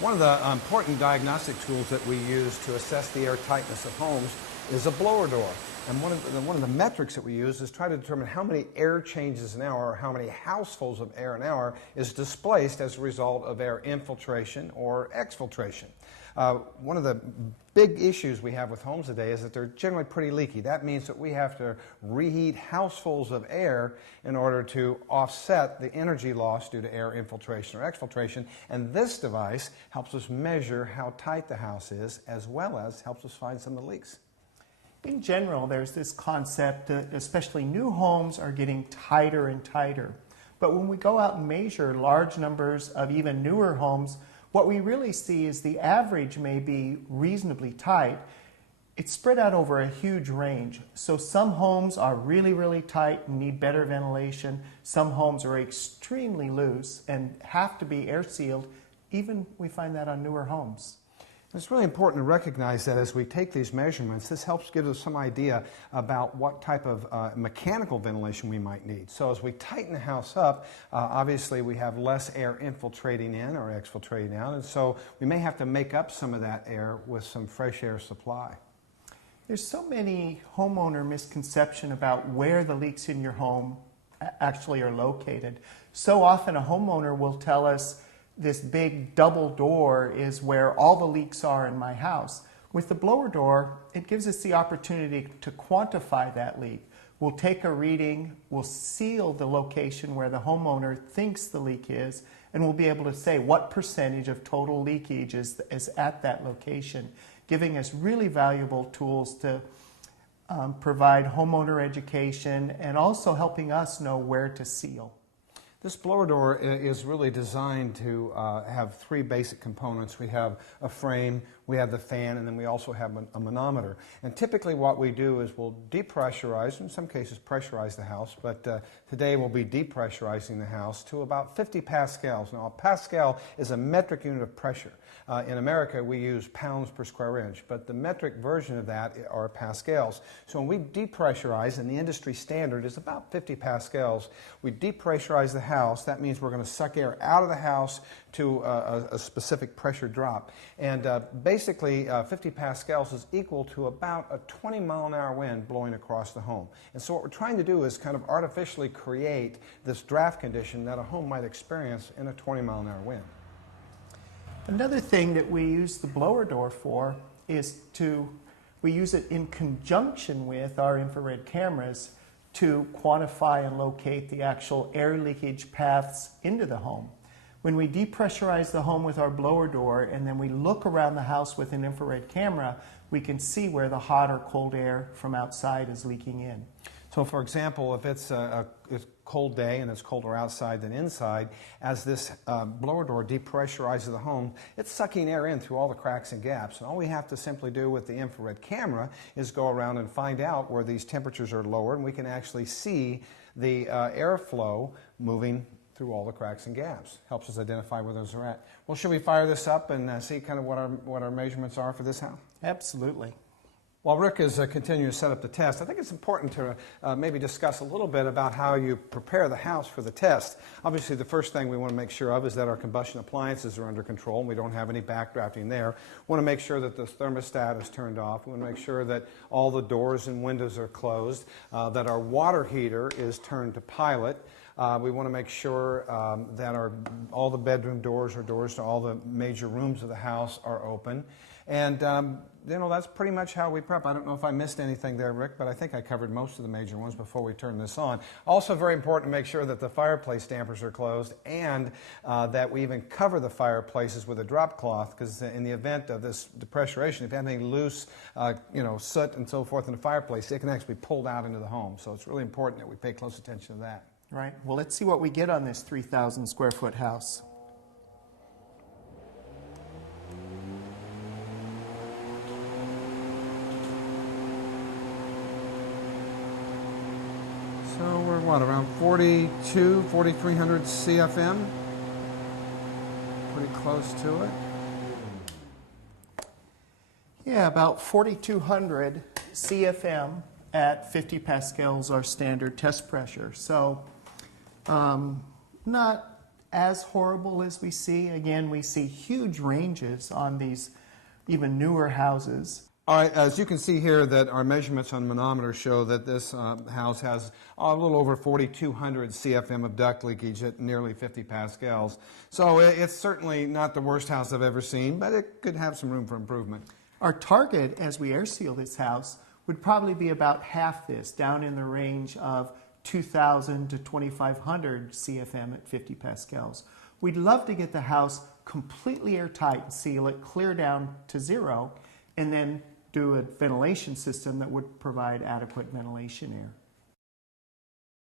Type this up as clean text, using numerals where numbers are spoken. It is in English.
One of the important diagnostic tools that we use to assess the air tightness of homes is a blower door. And one of the metrics that we use is try to determine how many air changes an hour or how many housefuls of air an hour is displaced as a result of air infiltration or exfiltration. One of the big issues we have with homes today is that they're generally pretty leaky. That means that we have to reheat housefuls of air in order to offset the energy loss due to air infiltration or exfiltration. And this device helps us measure how tight the house is, as well as helps us find some of the leaks. In general, there's this concept that especially new homes are getting tighter and tighter. But when we go out and measure large numbers of even newer homes, what we really see is the average may be reasonably tight. It's spread out over a huge range. So some homes are really, really tight and need better ventilation. Some homes are extremely loose and have to be air sealed. Even we find that on newer homes. It's really important to recognize that as we take these measurements, this helps give us some idea about what type of mechanical ventilation we might need. So as we tighten the house up, obviously we have less air infiltrating in or exfiltrating out, and so we may have to make up some of that air with some fresh air supply. There's so many homeowner misconception about where the leaks in your home actually are located. So often a homeowner will tell us, this big double door is where all the leaks are in my house. With the blower door, it gives us the opportunity to quantify that leak. We'll take a reading, we'll seal the location where the homeowner thinks the leak is, and we'll be able to say what percentage of total leakage is at that location, giving us really valuable tools to provide homeowner education and also helping us know where to seal. This blower door is really designed to have three basic components. We have a frame, we have the fan, and then we also have a manometer. And typically what we do is we'll depressurize, in some cases pressurize the house, but today we'll be depressurizing the house to about 50 pascals. Now a pascal is a metric unit of pressure. In America we use pounds per square inch, but the metric version of that are pascals. So when we depressurize, and the industry standard is about 50 pascals, we depressurize the house. That means we're going to suck air out of the house to a specific pressure drop. And basically 50 pascals is equal to about a 20-mile-an-hour wind blowing across the home. And so what we're trying to do is kind of artificially create this draft condition that a home might experience in a 20-mile-an-hour wind. Another thing that we use the blower door for is we use it in conjunction with our infrared cameras to quantify and locate the actual air leakage paths into the home. When we depressurize the home with our blower door and then we look around the house with an infrared camera, we can see where the hot or cold air from outside is leaking in. So for example, if it's a cold day and it's colder outside than inside, as this blower door depressurizes the home, it's sucking air in through all the cracks and gaps. And all we have to simply do with the infrared camera is go around and find out where these temperatures are lower, and we can actually see the airflow moving through all the cracks and gaps. Helps us identify where those are at. Well, should we fire this up and see kind of what our measurements are for this house? Absolutely. While Rick is continuing to set up the test, I think it's important to maybe discuss a little bit about how you prepare the house for the test. Obviously, the first thing we want to make sure of is that our combustion appliances are under control and we don't have any backdrafting there. We want to make sure that the thermostat is turned off. We want to make sure that all the doors and windows are closed, that our water heater is turned to pilot. We want to make sure that all the bedroom doors or doors to all the major rooms of the house are open. And that's pretty much how we prep. I don't know if I missed anything there, Rick, but I think I covered most of the major ones before we turn this on. Also very important to make sure that the fireplace dampers are closed and that we even cover the fireplaces with a drop cloth, because in the event of this depressurization, if you have any loose soot and so forth in the fireplace, it can actually be pulled out into the home. So it's really important that we pay close attention to that. Right. Well, let's see what we get on this 3,000 square foot house. So we're around 4,300 CFM? Pretty close to it. Yeah, about 4,200 CFM at 50 pascals, our standard test pressure. So not as horrible as we see. Again, we see huge ranges on these even newer houses. All right, as you can see here that our measurements on manometer show that this house has a little over 4,200 CFM of duct leakage at nearly 50 pascals. So it's certainly not the worst house I've ever seen, but it could have some room for improvement. Our target, as we air seal this house, would probably be about half this, down in the range of 2,000 to 2,500 CFM at 50 pascals. We'd love to get the house completely airtight and seal it clear down to zero, and then do a ventilation system that would provide adequate ventilation air.